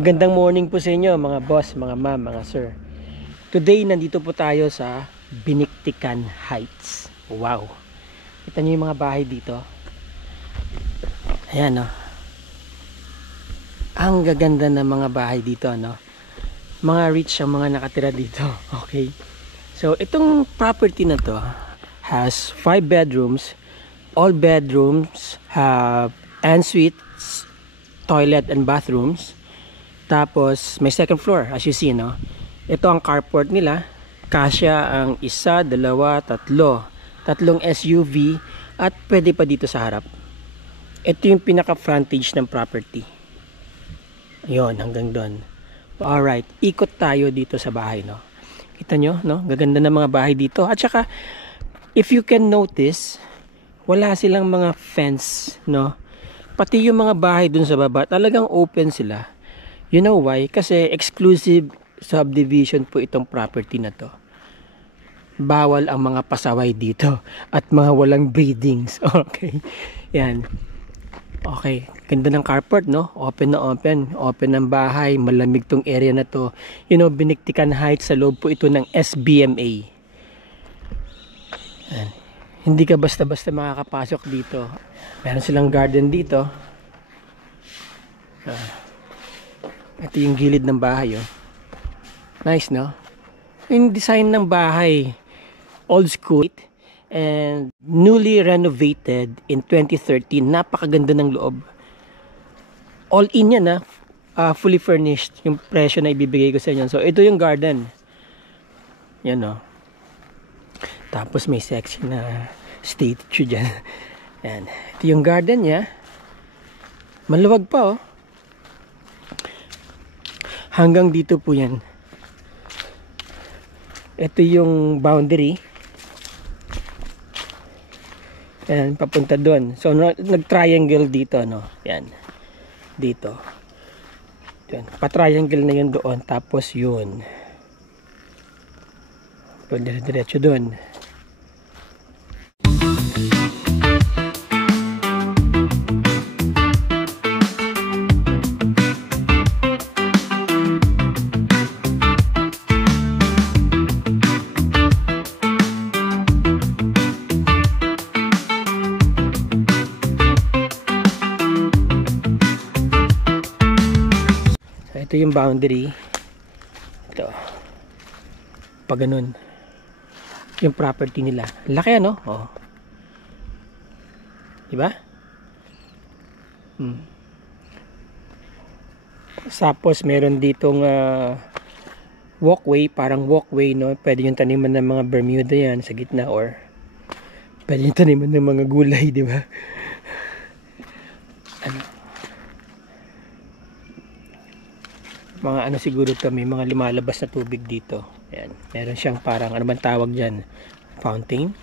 Magandang morning po sa inyo mga boss, mga ma'am, mga sir. Today nandito po tayo sa Biniktikan Heights. Wow. Kita niyo yung mga bahay dito. Ayan, no. Ang gaganda ng mga bahay dito, no. Mga rich ang mga nakatira dito. Okay. So itong property na to has 5 bedrooms. All bedrooms have ensuite, toilet and bathrooms. Tapos may second floor as you see, no. Ito ang carport nila. Kasya ang isa, dalawa, tatlong SUV at pwede pa dito sa harap. Ito yung pinaka frontage ng property. Ayun, hanggang doon. Alright, ikot tayo dito sa bahay, no. Kita nyo, no, gaganda ng mga bahay dito. At saka if you can notice, wala silang mga fence, no. Pati yung mga bahay dun sa baba, talagang open sila. You know why? Kasi exclusive subdivision po itong property na to. Bawal ang mga pasaway dito at mga walang breedings. Okay. Yan. Okay. Ganda ng carport, no? Open na open. Open ng bahay. Malamig tong area na to. You know, Biniktikan Heights, sa loob po ito ng SBMA. Yan. Hindi ka basta-basta makakapasok dito. Meron silang garden dito. Ito yung gilid ng bahay, oh. Nice, no? Yung design ng bahay, old school and newly renovated in 2013. Napakaganda ng loob. All in yan, fully furnished yung presyo na ibibigay ko sa inyo. So ito yung garden. Yan, no? Tapos may section na statue dyan. Yan. Ito yung garden niya. Maluwag pa, oh. Hanggang dito po yan. Ito yung boundary. Yan, papunta doon. So, nag-triangle dito, no? Yan. Dito. Yan. Pa-triangle na yun doon. Tapos yun. Pwede diretso doon. Ito yung boundary. Ito. Pag ganun. Yung property nila. Laki, ano? Oh. Diba? Tapos meron ditong walkway. Parang walkway, no? Pwede yung taniman ng mga Bermuda yan sa gitna. Or pwede yung taniman ng mga gulay, diba? Ano? Mga ano siguro to, may mga lumalabas na tubig dito. Ayan. Meron siyang parang, ano man tawag dyan, fountain.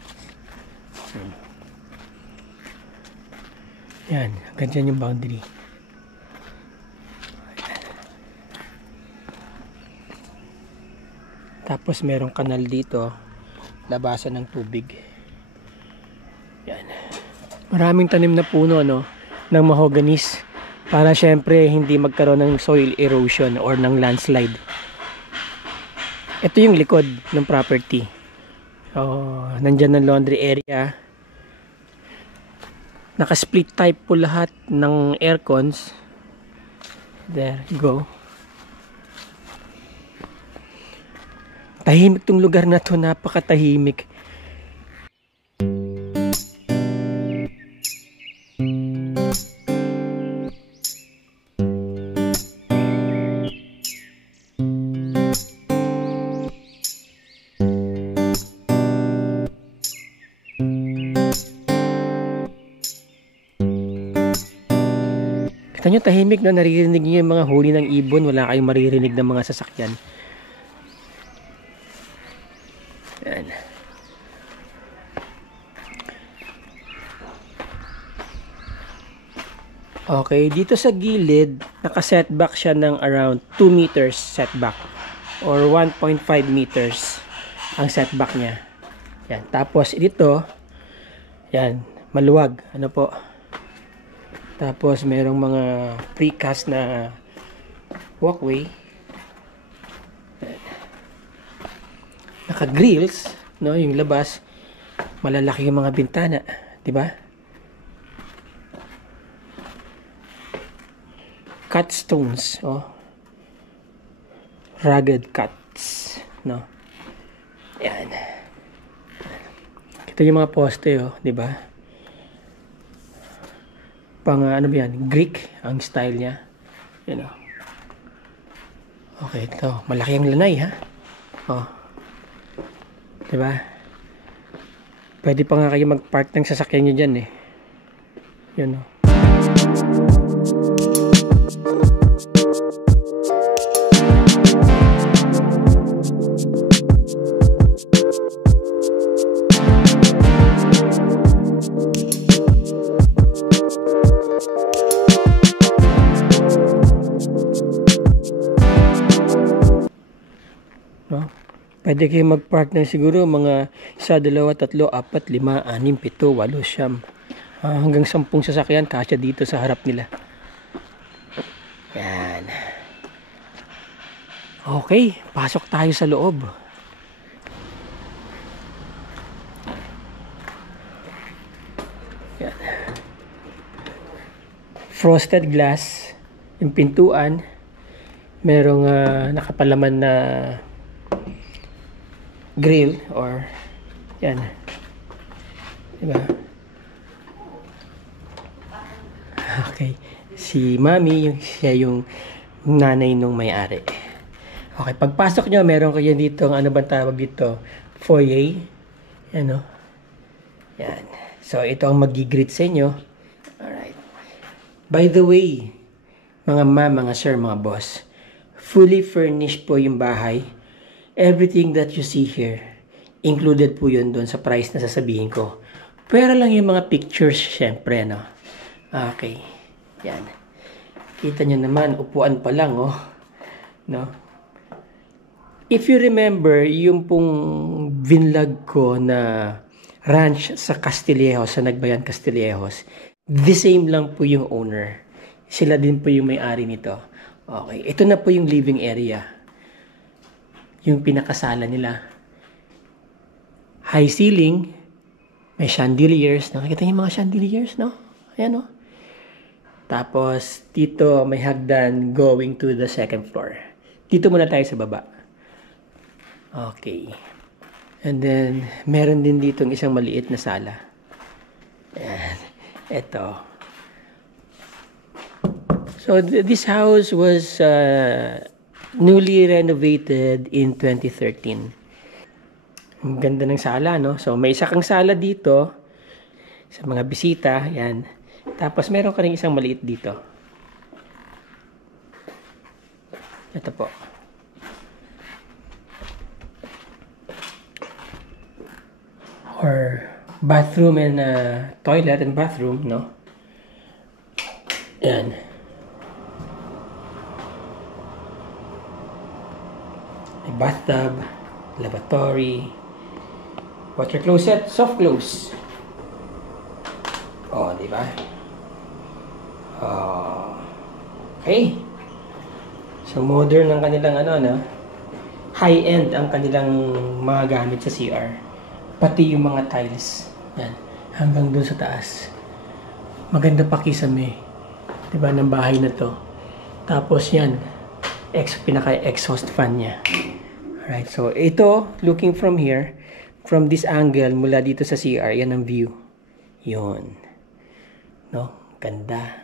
Ayan, ganyan yung boundary. Tapos merong kanal dito, labasan ng tubig. Ayan. Maraming tanim na puno, no, ng mahoganis. Para syempre hindi magkaroon ng soil erosion or ng landslide. Ito yung likod ng property. So, nandyan ng laundry area. Naka-split type po lahat ng aircons. There you go. Tahimik tong lugar na to, napakatahimik. Kita nyo, tahimik, no? Naririnig nyo yung mga huni ng ibon. Wala kayong maririnig ng mga sasakyan. Yan. Okay, dito sa gilid, naka-setback siya ng around 2 meters setback. Or 1.5 meters ang setback niya. Yan. Tapos dito, yan, maluwag. Ano po? Tapos merong mga precast na walkway. Naka-grills, no, yung labas. Malalaki yung mga bintana, 'di ba? Cut stones, oh. Rugged cuts, no. Yan. Ito yung mga poste, oh, 'di ba? Pang ano ba yan? Greek ang style niya. You know. Okay, ito. Malaki ang lanay, ha? Oh. 'Di ba? Pwede pa nga kayo mag-park ng sasakyan niyo diyan, eh. Yun, oh. No? Pwede kayo mag-park ng siguro mga 1, 2, 3, 4, 5, 6, 7, 8, 9. Hanggang 10 sasakyan kasya dito sa harap nila. Yan. Okay, pasok tayo sa loob. Yan. Frosted glass yung pintuan. Merong nakapalaman na grill or yan, diba? Okay, si Mami siya yung nanay nung may-ari. Okay, pagpasok nyo meron kayo dito ano bang tawag dito, foyer, yan, no? Yan, so ito ang mag-greet sa inyo. Alright, by the way, mga ma'am, mga sir, mga boss, fully furnished po yung bahay. Everything that you see here, included po yun doon sa price na sasabihin ko. Pero lang yung mga pictures, syempre, no? Okay. Yan. Kita nyo naman, upuan pa lang, oh. No? If you remember, yung pong vinlog ko na ranch sa Castillejos, sa Nagbayan Castillejos, the same lang po yung owner. Sila din po yung may-ari nito. Okay. Ito na po yung living area. Yung pinakasala nila. High ceiling. May chandeliers. Nakikita niyo yung mga chandeliers, no? Ayan, no? Tapos, dito may hagdan going to the second floor. Dito muna tayo sa baba. Okay. And then, meron din dito isang maliit na sala. Ayan. Ito. So, this house was newly renovated in 2013. Ang ganda ng sala, no? So, may isa kang sala dito sa mga bisita. Yan. Tapos, meron ka rin isang maliit dito. Ito po. Or bathroom and toilet and bathroom, no? Yan. Bathtub, lavatory, water closet, soft close. Oh, di ba? Oh. Okay. So modern ang kanilang ano, no? High-end ang kanilang mga gamit sa CR. Pati yung mga tiles. Yan. Hanggang dun sa taas. Maganda pa kisame. Di ba, ng bahay na to. Tapos yan, pinaka-exhaust fan niya. Alright, so ito, looking from here, from this angle, mula dito sa CR, yan ang view. Yun. No? Ganda.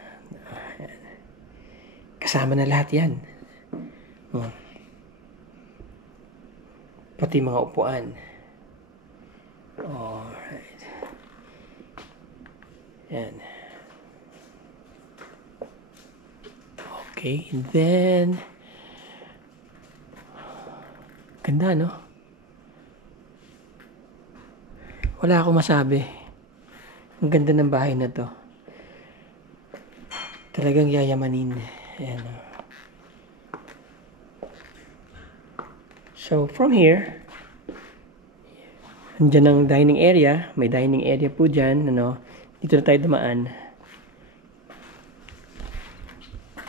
Kasama na lahat yan. Oh. Pati mga upuan. Alright. Yan. Okay, and then ganda, no? Wala akong masabi. Ang ganda ng bahay na to. Talagang yayamanin. Ayan. So, from here, andyan ang dining area. May dining area po dyan. Ano? Dito na tayo dumaan.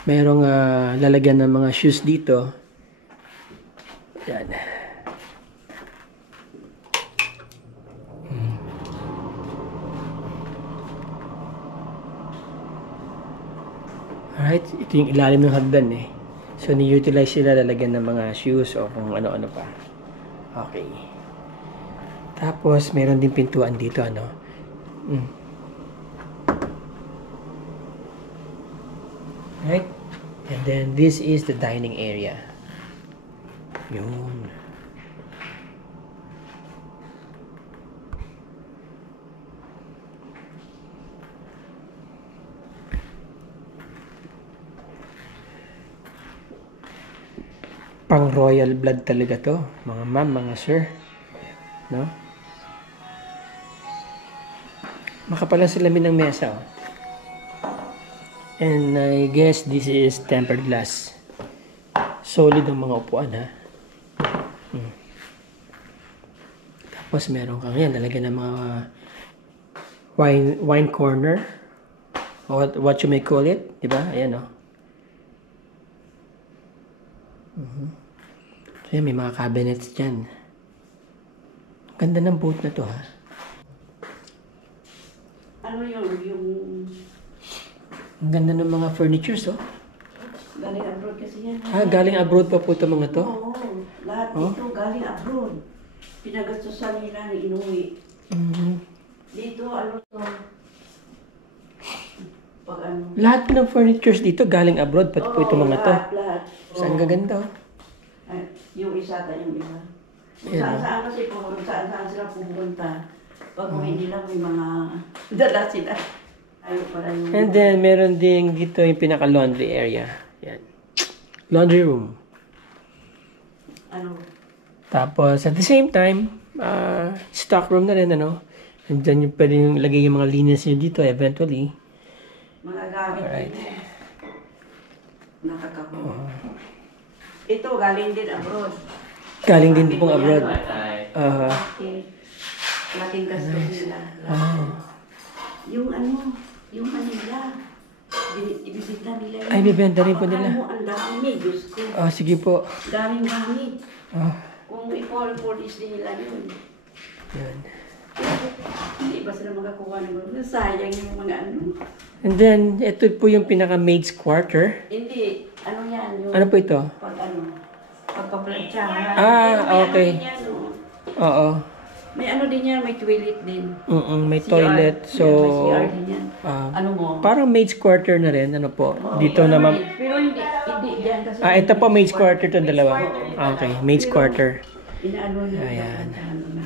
Merong lalagyan ng mga shoes dito. Yan. Alright, ito yung ilalim ng hagdan eh. So, ni-utilize sila lalagyan ng mga shoes o kung ano-ano pa. Okay. Tapos, meron din pintuan dito, ano. Right? And then, this is the dining area. Yun. Pang royal blood talaga to, mga ma'am, mga sir, no? Makapalang salamin ng mesa, oh. And I guess this is tempered glass. Solid ang mga upuan, ha? Tapos meron kang yan, lalagyan ng mga wine corner, or what you may call it, di ba? Ayan, oh. So, yan, may mga cabinets dyan. Ganda ng boat na to, ha? Ano yung... Ang ganda ng mga furnitures, oh. Galing abroad kasi yan. Galing abroad pa po ito mga to? Oo, lahat dito galing abroad. Pinagastusan nila na inuwi. Dito, ano to? Pag ano... Lahat ng furnitures dito galing abroad, pati po ito mga to. Lahat. Saan gaganda, oh. Yung isa tayo yung iba. Kung Ayan, saan kasi kung saan sila pupunta. Pag hindi lang may mga dala sila. Ayaw para yung... And then, meron din dito yung pinaka-laundry area. Yan. Laundry room. Ano? Tapos, at the same time, stock room na rin, ano. And then, yung pwede yung lagay yung mga linens nyo dito, eventually. Mga gamit. Alright. Nakakakuha. Ito, galing din abroad. Galing din pong abroad. Okay. Laking gastos nila. Yung ano, yung Manila. Ibibigla nila yun. Ay, bibenta rin po nila. Ang dami, Diyos ko. Sige po. Daming gamit. Kung i-call is nila yun. Yan. Hindi ba sila makakuha ng gano'n? Sayang yung mga ano. And then, ito po yung pinaka-maid's quarter. Hindi, ano yan? Yung Ano po ito? pag ano, pagpa-planchahan. Okay. May ano din yan, no? Oo. May ano din yan, may toilet din. May CR. toilet. So, May CR din yan. Ano mo? parang maid's quarter na rin. Ano po? Dito Pero naman. Pero hindi dyan kasi. Ito po maid's quarter to dalawa. Okay, maid's quarter. Inaano nila. Ayan. Ano na.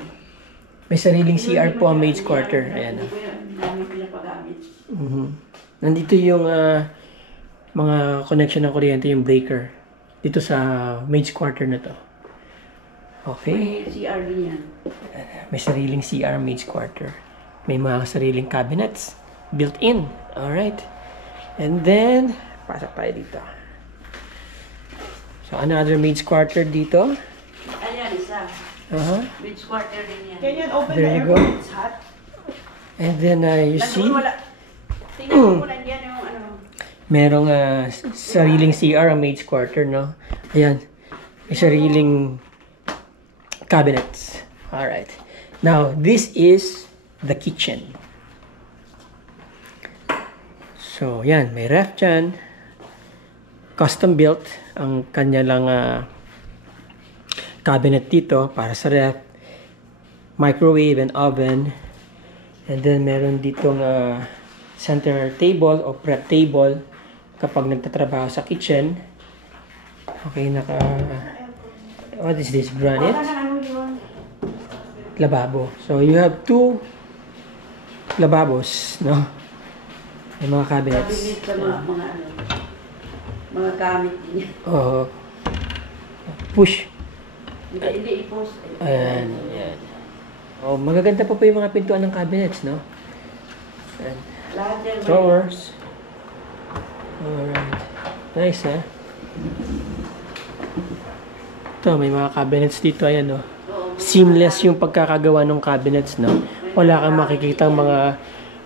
May sariling CR po ang maid's quarter. Ayan. Hindi ko yung dami pinapagamit. Nandito yung mga connection ng kuryente, yung breaker. Dito sa maid's quarter na to. Okay. May CR din yan. May sariling CR, maid's quarter. May mga sariling cabinets built in. Alright. And then, pasok tayo dito. So, another maid's quarter dito. Ayan, isa. Beach quarter din yan. Can you open There the you go. aircon? It's hot. And then, you see, Wala. Tingnan mo lang yan yung ano. merong sariling CR ang maid's quarter, no? Ayan. May sariling cabinets. Alright. Now, this is the kitchen. So, yan. May ref dyan. Custom built ang kanya lang cabinet dito para sa ref. Microwave and oven. And then, meron ditong center table o prep table kapag nagtatrabaho sa kitchen. Okay, what is this? Granite? Lababo. So, you have two lababos, no? May mga cabinets. Cabinet sa mga ano. Mga gamit din yan. Push. Hindi i-post. Ayan, ayan. Magaganda pa po yung mga pintuan ng cabinets, no? Ayan. Lahat yan. Drawers. Alright. Nice, ha? Ito, may mga cabinets dito. Ayan, no? Seamless yung pagkakagawa ng cabinets, no? Wala kang makikitang mga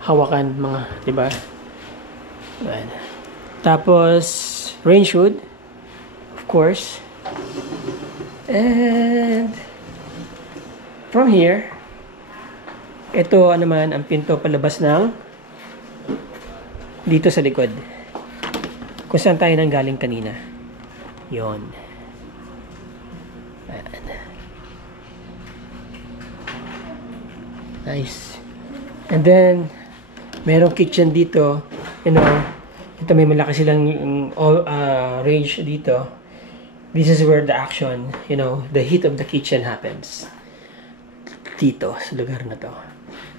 hawakan, mga, di ba? Ayan. Tapos, range hood, of course. And from here, ito naman ang pinto palabas ng dito sa likod. Kung saan tayo nang galing kanina. Yon. Nice. And then, merong kitchen dito. You know, ito may malaki silang range dito. This is where the action, you know, the heat of the kitchen happens. Dito, sa lugar na to.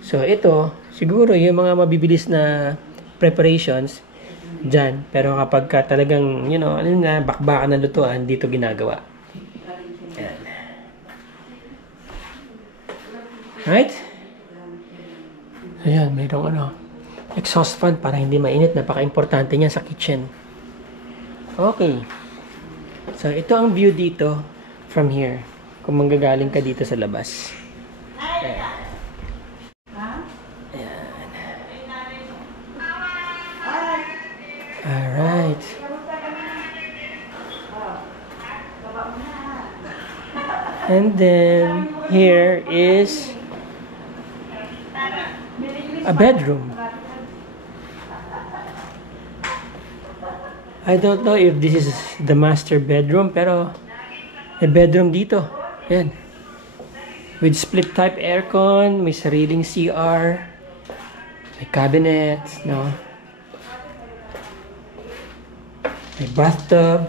So, ito, siguro yung mga mabibilis na preparations dyan. Pero kapag ka talagang, you know, ano na, bakbakan ng lutuan, dito ginagawa. Ayan. Right? Ayan, mayroong exhaust fan para hindi mainit. Napaka-importante niya sa kitchen. Okay. So, ito ang view dito from here. Kung manggagaling ka dito sa labas. Ayan. Alright. And then, here is a bedroom. I don't know if this is the master bedroom, pero may bedroom dito. Ayan. With split type aircon, may sariling CR, may cabinet, no? May bathtub,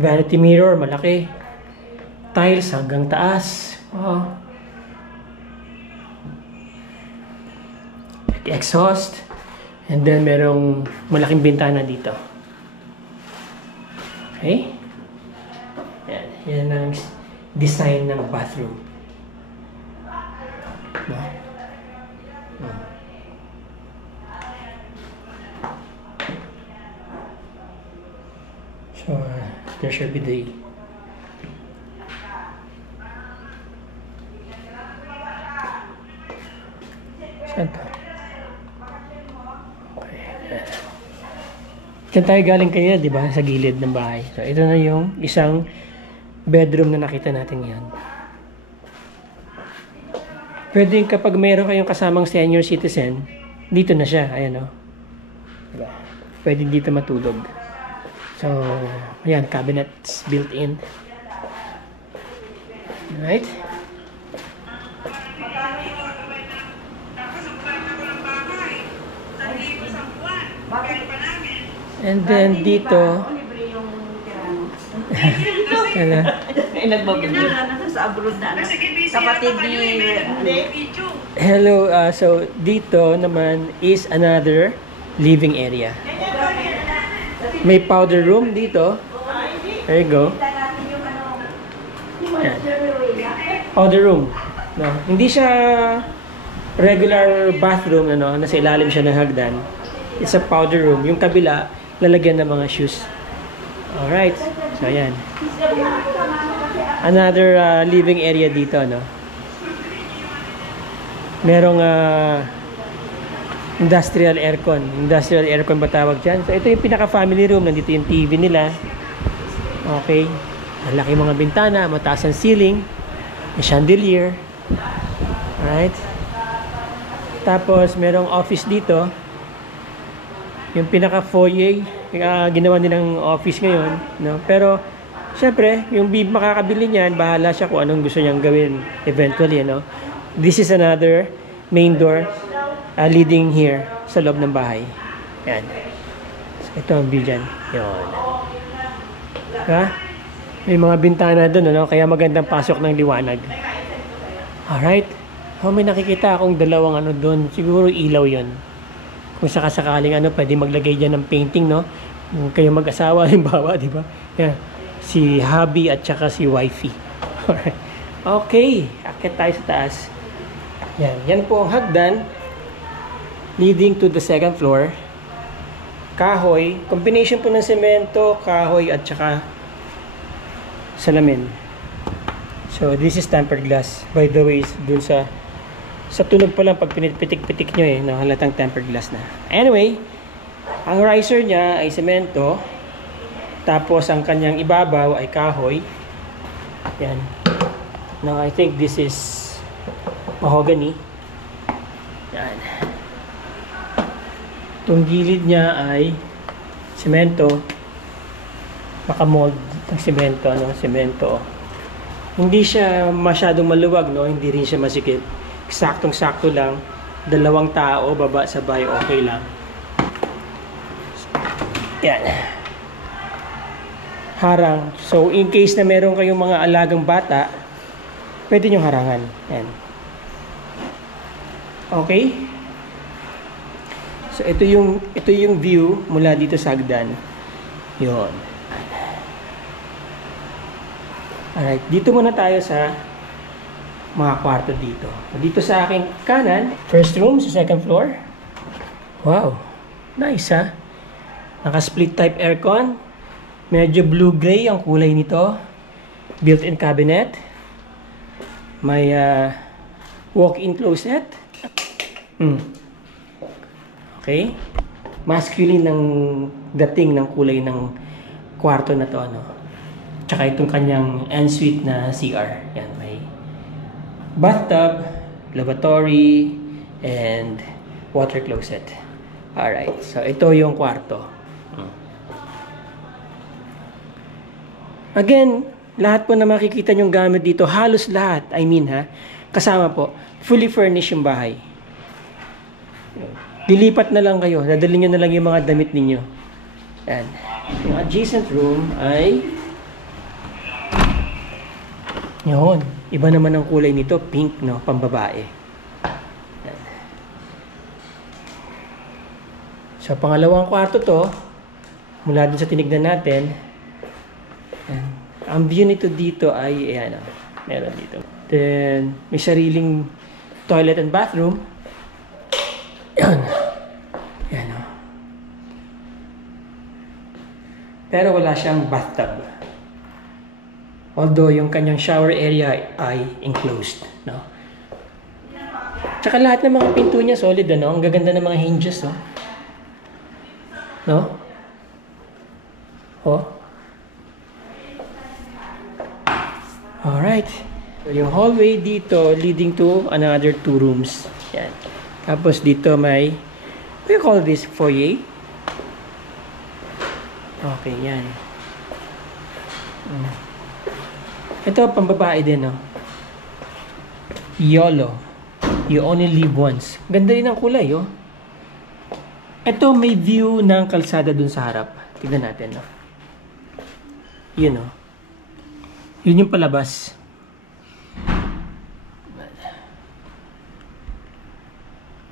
vanity mirror, malaki. Tiles hanggang taas. Oh. Exhaust. And then, merong malaking bintana dito. Okay? Yan. Yan ang design ng bathroom. No? So, there should be the saan to? Diyan tayo galing kanina, di ba? Sa gilid ng bahay. So, ito na yung isang bedroom na nakita natin yan. Pwede kapag mayroon kayong kasamang senior citizen, dito na siya. Ayan, o. Diba? Pwede dito matulog. So, ayan, cabinets built-in. Alright? And then dito, ano? Sa abroad na, kapatid ni... Hello, so dito naman is another living area. May powder room dito. There you go. Yan. Powder room. No, hindi siya regular bathroom, ano, nasa ilalim siya ng hagdan. It's a powder room. Yung kabila, lalagyan ng mga shoes. Alright. So, ayan. Another living area dito, no? Merong industrial aircon. Industrial aircon ba tawag dyan? So, ito yung pinaka-family room. Nandito yung TV nila. Okay. Malaki mga bintana. Mataas ang ceiling. May chandelier. Alright. Tapos, merong office dito. Yung pinaka-foyer, ginawa nilang office ngayon, no? Pero, syempre, yung makakabili niyan, bahala siya kung anong gusto niyang gawin eventually, no? This is another main door leading here sa loob ng bahay. Yan. So, ito ang view dyan. Yan. Ha? May mga bintana doon, no? Kaya magandang pasok ng liwanag. Alright. Oh, may nakikita akong dalawang doon. Siguro ilaw yon. Kung sakasakaling pwede maglagay dyan ng painting, no? Kayo mag-asawa, halimbawa, di ba? Yan. Si hubby at saka si wifey. Alright. Okay. Akit tayo sa taas. Yan. Yan po ang hagdan leading to the second floor. Kahoy. Combination po ng semento, kahoy at saka salamin. So, this is tempered glass. By the way, dun sa tunog pa lang pag pinipitik-pitik nyo no, halatang tempered glass na. Anyway, ang riser niya ay semento. Tapos ang kanyang ibabaw ay kahoy. Yan. Now I think this is mahogany. Yan. Itong gilid niya ay semento. Naka-mold ng semento, semento. Hindi siya masyadong maluwag, no? Hindi rin siya masikip. Saktong-sakto lang. 2 tao, baba, sabay, okay lang. Yan. Harang. So, in case na meron kayong mga alagang bata, pwede nyo harangan. Yan. Okay? So, ito yung view mula dito sa hagdan. Yun. Alright. Dito muna tayo sa mga kwarto dito. Dito sa aking kanan, first room sa second floor. Wow. Nice, ha? Naka-split type aircon. Medyo blue-gray ang kulay nito. Built-in cabinet. May walk-in closet. Okay. Masculine ng dating ng kulay ng kwarto na to, ano. Tsaka itong kanyang ensuite na CR. Yan, may bathtub, lavatory, and water closet. Alright, so ito yung kwarto. Again, lahat po na makikita nyong gamit dito, halos lahat, kasama po, fully furnished yung bahay. Dilipat na lang kayo, dadalhin nyo na lang yung mga damit ninyo. Yan. Yung adjacent room ay yun. Iba naman ang kulay nito, pink, no, pambabae. Yan. So, pangalawang kwarto to, mula dun sa tinignan natin. Yan. Ang view nito dito ay, ayan, meron dito. Then, may sariling toilet and bathroom. Yan. Yan, o. Pero wala siyang bathtub. Although, yung kanyang shower area ay enclosed, no? Tsaka lahat ng mga pinto niya solid, ano? Ang gaganda ng mga hinges, oh. No? Oh. Alright. So, yung hallway dito leading to another 2 rooms. Yan. Tapos dito may, what do you call this? Foyer? Okay, yan. Ito, pambabae din, no? YOLO. You only live once. Ganda rin ang kulay, oh. Ito, may view ng kalsada dun sa harap. Tignan natin, no? Yun, no? Yun yung palabas.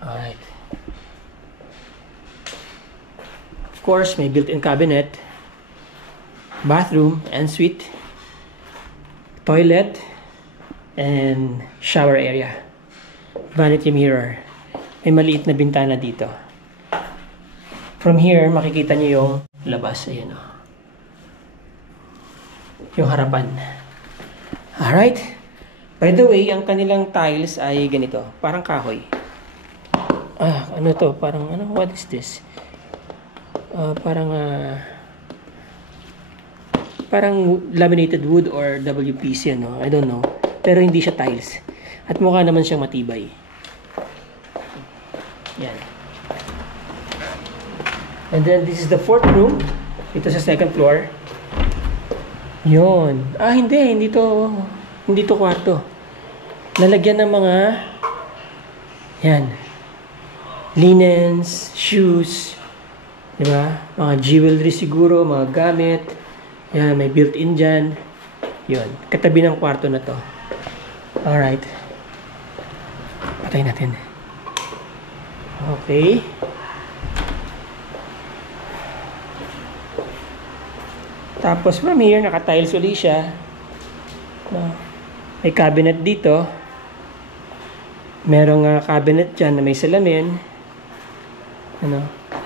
Alright. Of course, may built-in cabinet. Bathroom, ensuite. Toilet and shower area. Vanity mirror. May maliit na bintana dito. From here, makikita niyo yung labas. Ayan, o. Yung harapan. Alright. By the way, ang kanilang tiles ay ganito. Parang kahoy. Ano to? Parang, what is this? Parang laminated wood or WPC, ano? I don't know. Pero hindi siya tiles. At mukha naman siyang matibay. Yan. And then, this is the 4th room. Ito sa 2nd floor. Yun. Hindi to kwarto. Lalagyan ng mga, yan, linens, shoes, diba? Mga jewelry siguro, mga gamit. Yan, may built-in dyan. Yun. Katabi ng kwarto na to. Alright. Patay natin. Okay. Tapos from here, naka-tiles ulit siya. May cabinet dito. Merong cabinet dyan na may salamin.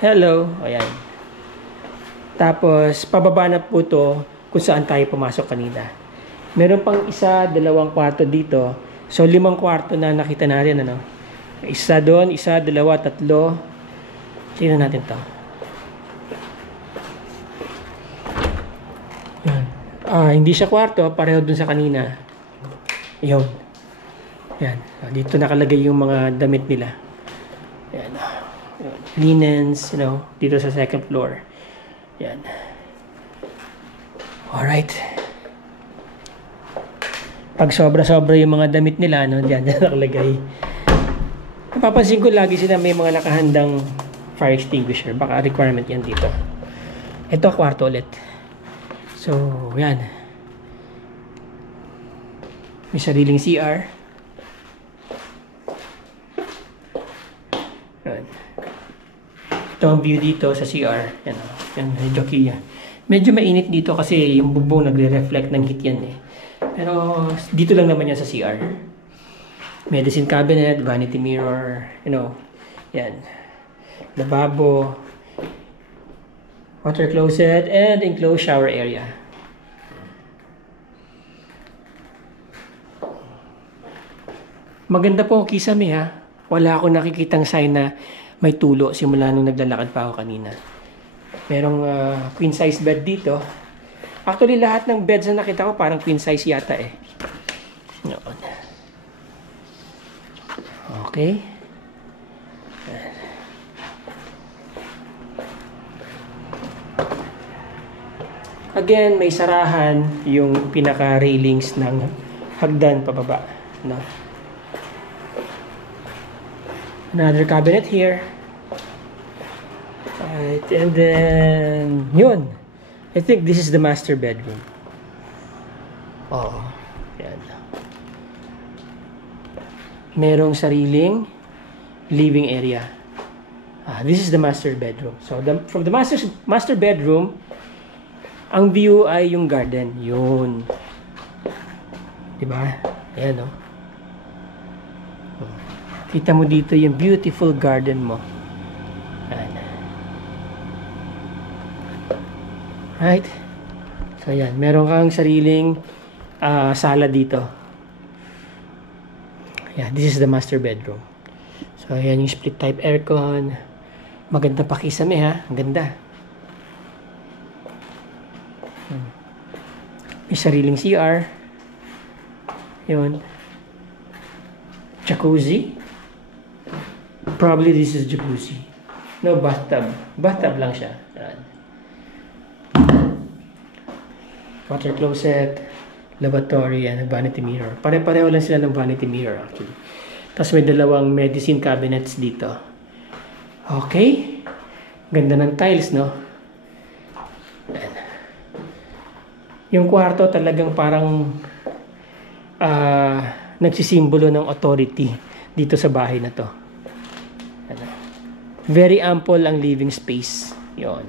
Hello. Ayan. Tapos, pababa na po to kung saan tayo pumasok kanina. Meron pang 1, 2 kwarto dito. So, 5 kwarto na nakita natin, ano? Isa doon, 1, 2, 3. Tingnan natin to. Hindi siya kwarto, pareho dun sa kanina. Yun. Yan. Dito nakalagay yung mga damit nila. Yan. Yun. Linens, dito sa second floor. Yan. Alright. Pag sobra-sobra yung mga damit nila, diyan nakalagay. Napapansin ko lagi sila may mga nakahandang fire extinguisher. Baka requirement yan dito. Ito, kwarto ulit. So, yan. May sariling CR. Yan. Ito ang view dito sa CR. Yan, yan medyo kaya. Medyo mainit dito kasi yung bubong nagre-reflect ng heat yan eh. Pero dito lang naman yan sa CR. Medicine cabinet, vanity mirror, yan. Lababo, water closet, and enclosed shower area. Maganda po ang kisame ha. Wala akong nakikitang sign na may tulo simula nung naglalakad pa ako kanina. Merong queen size bed dito. Actually, lahat ng beds na nakita ko parang queen size yata eh. Noon. Okay. Again, may sarahan yung pinaka-railings ng hagdan pababa. No? Another cabinet here. Right, and then, yun. I think this is the master bedroom. Oo. Yan. Merong sariling living area. This is the master bedroom. So, from the master bedroom, ang view ay yung garden. Yun. Diba? Ayan, no? Kita mo dito yung beautiful garden mo. Ayan. Right? So, ayan. Meron kang sariling sala dito. Yeah, this is the master bedroom. So, ayan yung split type aircon. Maganda pa kisame, ha? Ang ganda. May sariling CR. Yun. Jacuzzi. Probably this is jacuzzi. No, bathtub. Bathtub lang siya. Yan. Water closet. Lavatory and vanity mirror. Pare-pareho lang sila ng vanity mirror actually. Tapos may dalawang medicine cabinets dito. Okay. Ganda ng tiles, no? Yan. Yung kwarto talagang parang nagsisimbolo ng authority dito sa bahay na to. Ano? Very ample ang living space. Yon.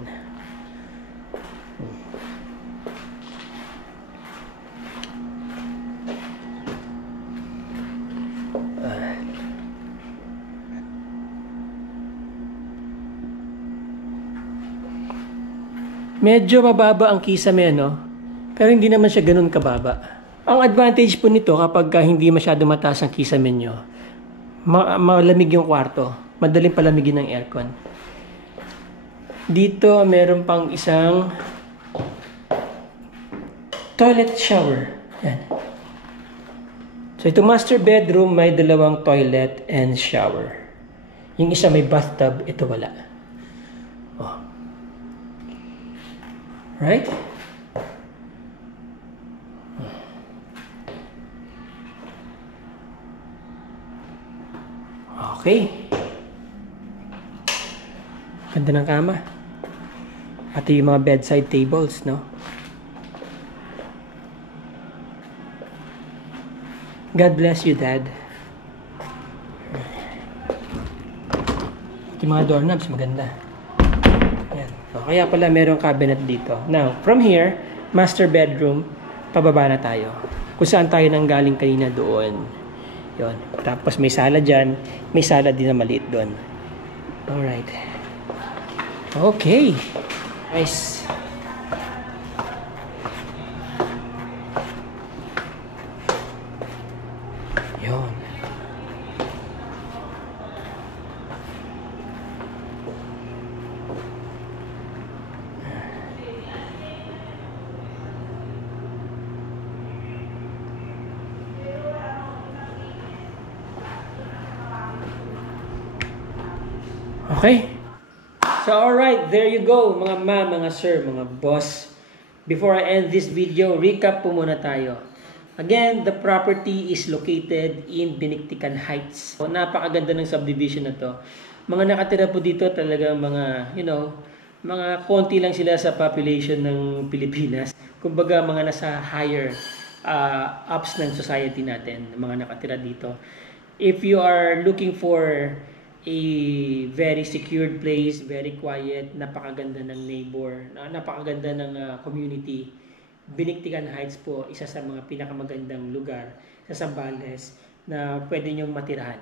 Medyo mababa ang kisame, no? Pero hindi naman siya ganun kababa. Ang advantage po nito kapag hindi masyado mataas ang kisame nyo, malamig yung kwarto. Madaling palamigin ng aircon. Dito, meron pang isang toilet shower. Yan. So, ito master bedroom, may dalawang toilet and shower. Yung isa may bathtub, ito wala. Oh. Right? Okay. Ganda ng kama. Pati yung mga bedside tables, no? God bless you, Dad. Yung mga doorknobs, maganda. Ayan. So, kaya pala merong cabinet dito. Now, from here, master bedroom, pababa na tayo. Kung saan tayo nanggaling kanina doon. Yun. Tapos may sala dyan. May sala din na maliit doon. Alright. Okay. Nice. Yun. Okay? So alright, there you go mga ma'am, mga sir, mga boss. Before I end this video, recap po muna tayo. Again, the property is located in Biniktikan Heights. So, napakaganda ng subdivision na to. Mga nakatira po dito talagang mga, mga konti lang sila sa population ng Pilipinas. Kumbaga mga nasa higher ups ng society natin, mga nakatira dito. If you are looking for a very secured place, very quiet, napakaganda ng neighbor, napakaganda ng community, Biniktikan Heights po, isa sa mga pinakamagandang lugar sa Zambales na pwede nyong matirahan.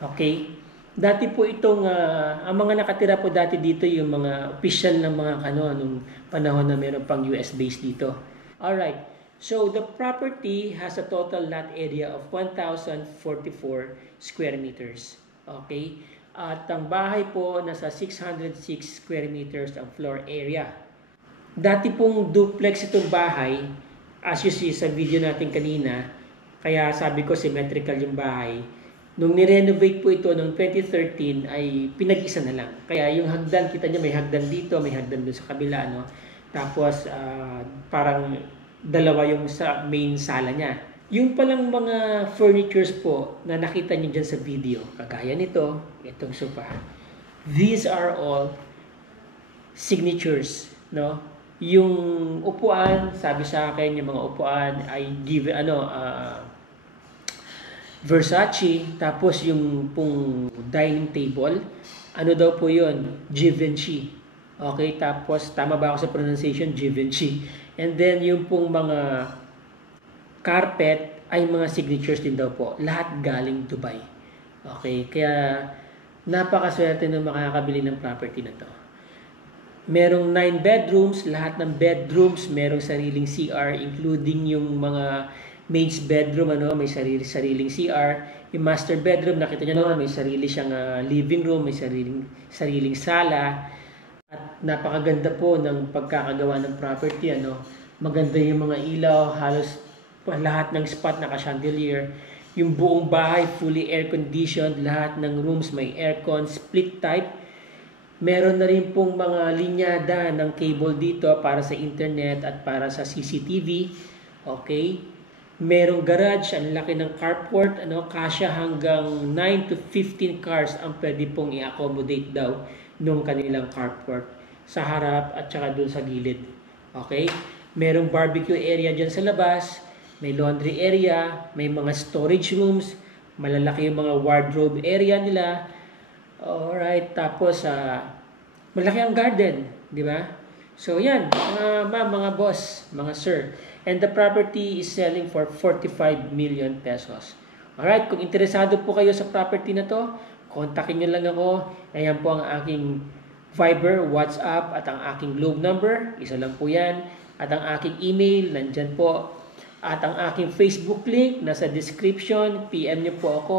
Okay? Dati po itong, ang mga nakatira po dati dito, yung mga official ng mga nung panahon na meron pang US base dito. Alright, so the property has a total lot area of 1,044 square meters. Okay? At ang bahay po, nasa 606 square meters ang floor area. Dati pong duplex itong bahay, as you see sa video natin kanina, kaya sabi ko symmetrical yung bahay. Nung nirenovate po ito noong 2013 ay pinag-isa na lang. Kaya yung hagdan, kita nyo may hagdan dito, may hagdan doon sa kabila. No? Tapos parang dalawa yung sa main sala niya. Yung palang mga furnitures po na nakita nyo dyan sa video, kagaya nito, itong sofa. These are all signatures, no? Yung upuan, sabi sa akin, yung mga upuan ay Versace, tapos yung pong dining table, ano daw po yun? Givenchy. Okay, tapos tama ba ako sa pronunciation? Givenchy. And then yung pong mga carpet ay mga signatures din daw po. Lahat galing Dubai. Okay, kaya napakaswerte na makakabili ng property na to. Merong 9 bedrooms, lahat ng bedrooms merong sariling CR, including yung mga maid's bedroom, may sariling CR. Yung master bedroom, nakita nyo naman, may sarili siyang living room, may sariling sala. At napakaganda po ng pagkakagawa ng property, maganda yung mga ilaw, halos lahat ng spot naka-chandelier. Yung buong bahay, fully air-conditioned, lahat ng rooms may aircon, split type. Meron na rin pong mga linyada ng cable dito para sa internet at para sa CCTV. Okay? Merong garage, ang laki ng carport, kasya hanggang 9 to 15 cars ang pwede pong i-accommodate daw nung kanilang carport sa harap at saka dun sa gilid. Okay? Merong barbecue area dyan sa labas, may laundry area, may mga storage rooms, malalaki yung mga wardrobe area nila. Alright, tapos malaki ang garden, di ba? So yan, mga boss, mga sir. And the property is selling for 45 million pesos. Alright, kung interesado po kayo sa property na to, kontakin nyo lang ako. Ayan po ang aking Viber, WhatsApp at ang aking Globe number. Isa lang po yan. At ang aking email, nandyan po. At ang aking Facebook link, nasa description. PM nyo po ako.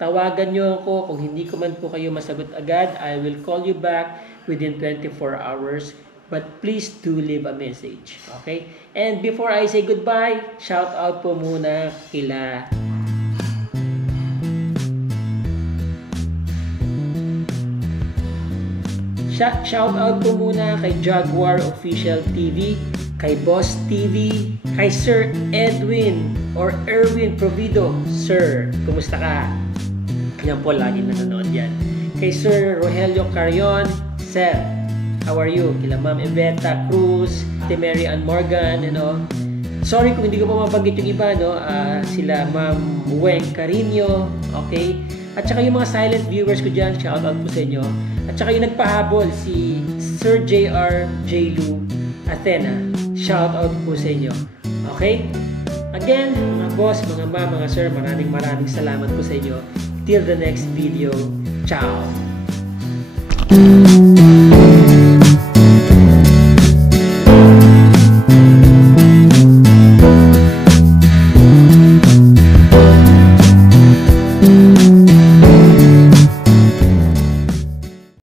Tawagan nyo ako. Kung hindi ko man po kayo masagot agad, I will call you back within 24 hours. But please do leave a message. Okay? And before I say goodbye, shout out po muna kila shout out po muna kay Jaguar Official TV, kay Boss TV, kay Sir Edwin or Erwin Provido. Sir, kumusta ka? Yan po, lagi nanonood yan. Kay Sir Rogelio Carion, Sir, how are you? Kila Ma'am Eveta Cruz, Ate Mary Ann Morgan, Sorry kung hindi ko pa mabanggit yung iba, sila Ma'am Weng Carino, okay? At saka yung mga silent viewers ko dyan, shout out po sa inyo. At saka yung nagpahabol, si Sir JR J. Athena, shout out po sa inyo. Okay? Again, mga boss, mga ma, mga sir, maraming salamat po sa inyo. Till the next video, ciao!